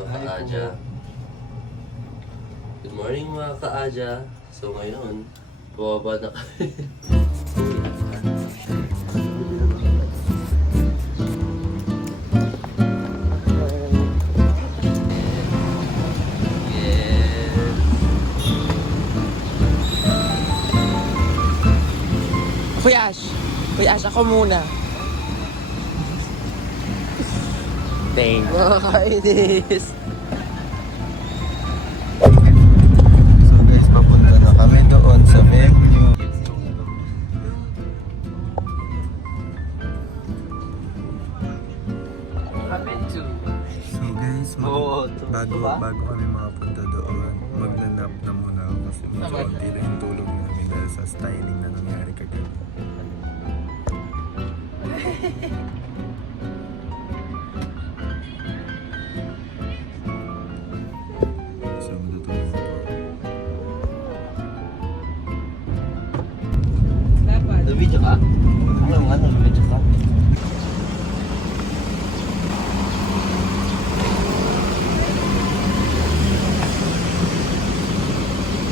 mga ka-Aja. Good morning mga ka-Aja. So ngayon, bumaba na kami. Kuya Ash, ako muna. Thank you. Kainis. So guys, papunta na kami doon sa venue. So guys, bago kami makapunta doon, magna-nap na muna ako kasi konti na yung tulog namin dahil sa styling na nangyari kagabi. So matutulog ako. Nag-video ka? Ano nga, nag-video ka?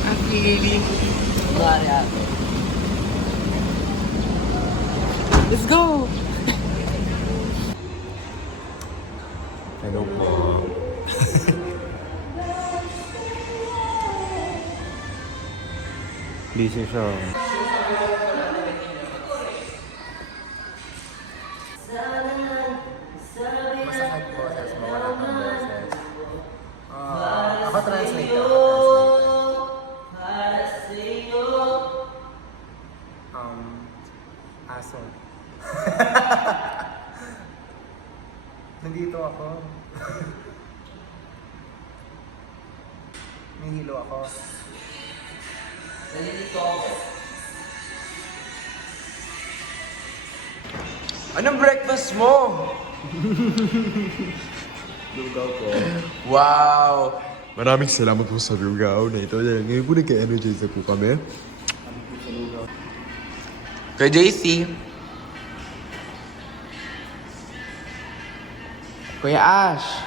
Ang kiling. Let's go! Hello po. Busy siya. Masakit po sa mawala ng boses. Ako translator. Aso. Nandito ako. Nihilo ako. Nandito ako. Anong breakfast mo? Lugaw po. Wow! Maraming salamat po sa lugaw na ito. Ngayon po nagka-energize na po kami. Kay JC. Kuya Ash.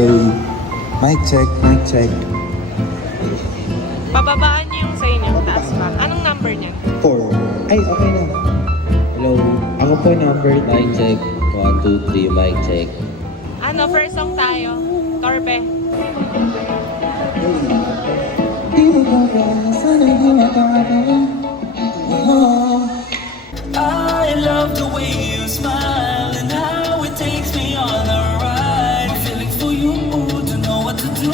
Hey, mic check, mic check. Bababaan niyo yung sa inyo, taas pa. Anong number niya? 4. Ay, okay na. Hello. Ako po number Mic check. 1, 2, 3, mic check. Ano, first song tayo. Torpe. I love the way you smile and how it takes me on a ride. Feeling for you, don't know what to do.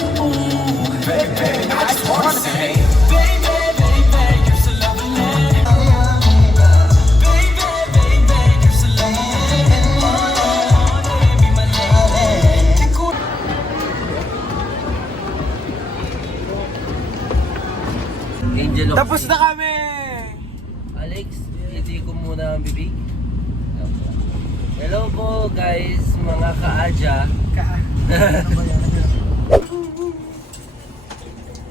Baby, I just wanna say, baby, baby, you're so lovely. Baby, baby, you're so lovely. Oh, baby, my lady. Angel of Tapos na kami! Alex, hindi ko muna ang bibig. Hello po guys, mga ka-Aja.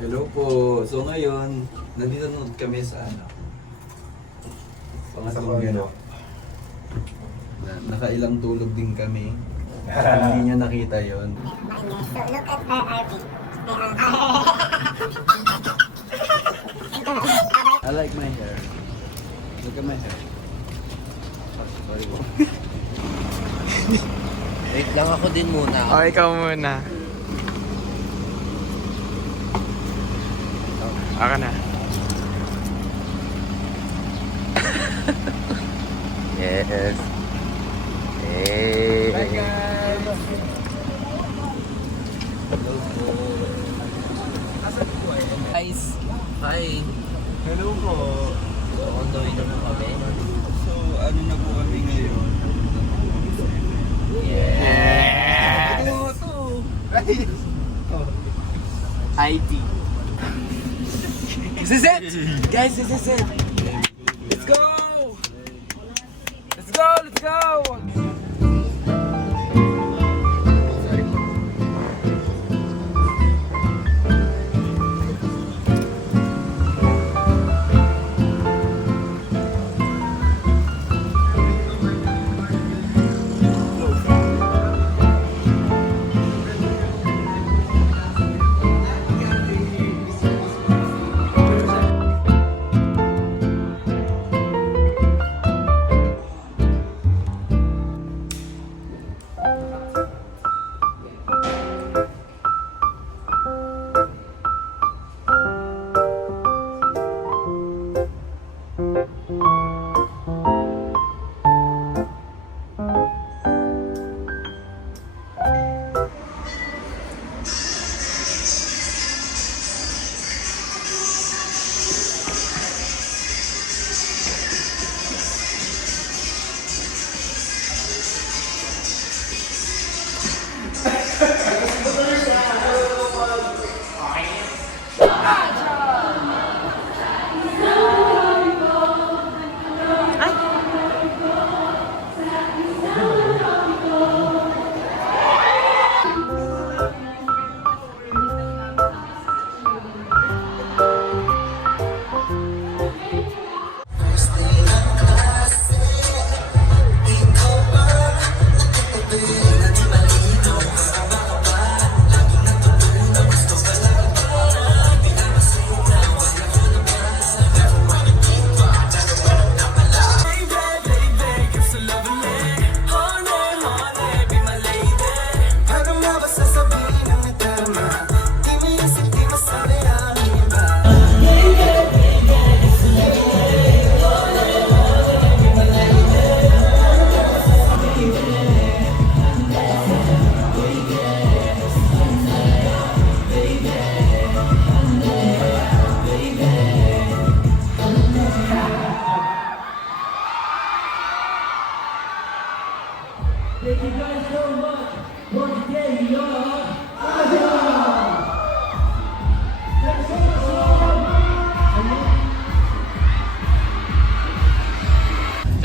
Hello po. So ngayon, nandito na kami sa pangatlong gano'n. Nakailang tulog din kami. Hindi niya nakita yon. So look at her RV. I like my hair. Look at my hair. Sorry po. Wait lang ako din muna. O, ikaw muna. Aka na. Yes. Hey. Bye guys! Hello po. Guys, hi. Hello po. So, on the way na po kami. So ano na po kami ngayon? Yeah. ID. This is it! Guys, this is it! Let's go!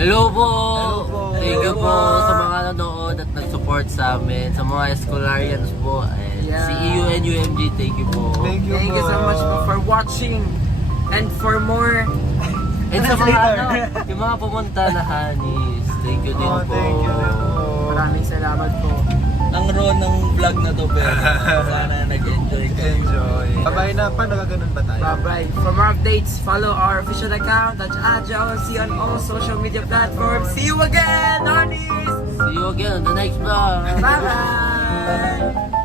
Hello po! Thank you po sa mga nanonood at nag-support sa amin. Sa mga Escolarians po. And Yeah. si EU and UMG, thank you po. Thank you so much for watching. And for more. And sa mga yung mga pumunta na Hanis, thank you din po. Thank you din po. Maraming salamat po. Ang raw ng vlog na to, pero sana nag-enjoy kayo. Enjoy. Babay na pa, nagaganon ba tayo? Bye-bye. For more updates, follow our official account at AJOC on all social media platforms. See you again, Arnis! See you again on the next vlog. Bye-bye!